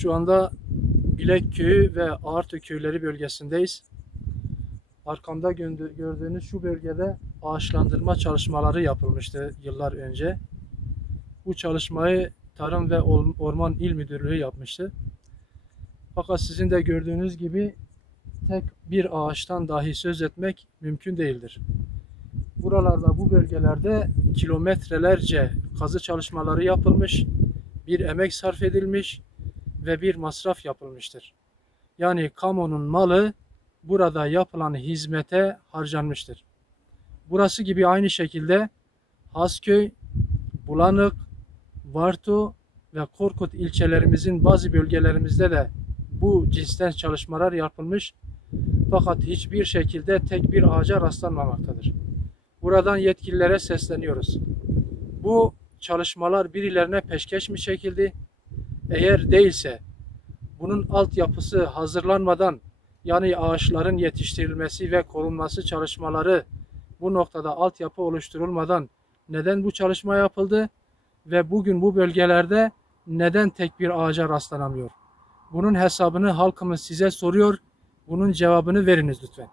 Şu anda Bilek Köyü ve Ağartö köyleri bölgesindeyiz. Arkamda gördüğünüz şu bölgede ağaçlandırma çalışmaları yapılmıştı yıllar önce. Bu çalışmayı Tarım ve Orman İl Müdürlüğü yapmıştı. Fakat sizin de gördüğünüz gibi tek bir ağaçtan dahi söz etmek mümkün değildir. Buralarda, bu bölgelerde kilometrelerce kazı çalışmaları yapılmış, bir emek sarf edilmiş ve bir masraf yapılmıştır. Yani kamunun malı burada yapılan hizmete harcanmıştır. Burası gibi aynı şekilde Hasköy, Bulanık, Varto ve Korkut ilçelerimizin bazı bölgelerimizde de bu cinsten çalışmalar yapılmış. Fakat hiçbir şekilde tek bir ağaca rastlanmamaktadır. Buradan yetkililere sesleniyoruz. Bu çalışmalar birilerine peşkeş mi çekildi? Eğer değilse, bunun altyapısı hazırlanmadan, yani ağaçların yetiştirilmesi ve korunması çalışmaları bu noktada altyapı oluşturulmadan neden bu çalışma yapıldı ve bugün bu bölgelerde neden tek bir ağaca rastlanamıyor? Bunun hesabını halkımız size soruyor. Bunun cevabını veriniz lütfen.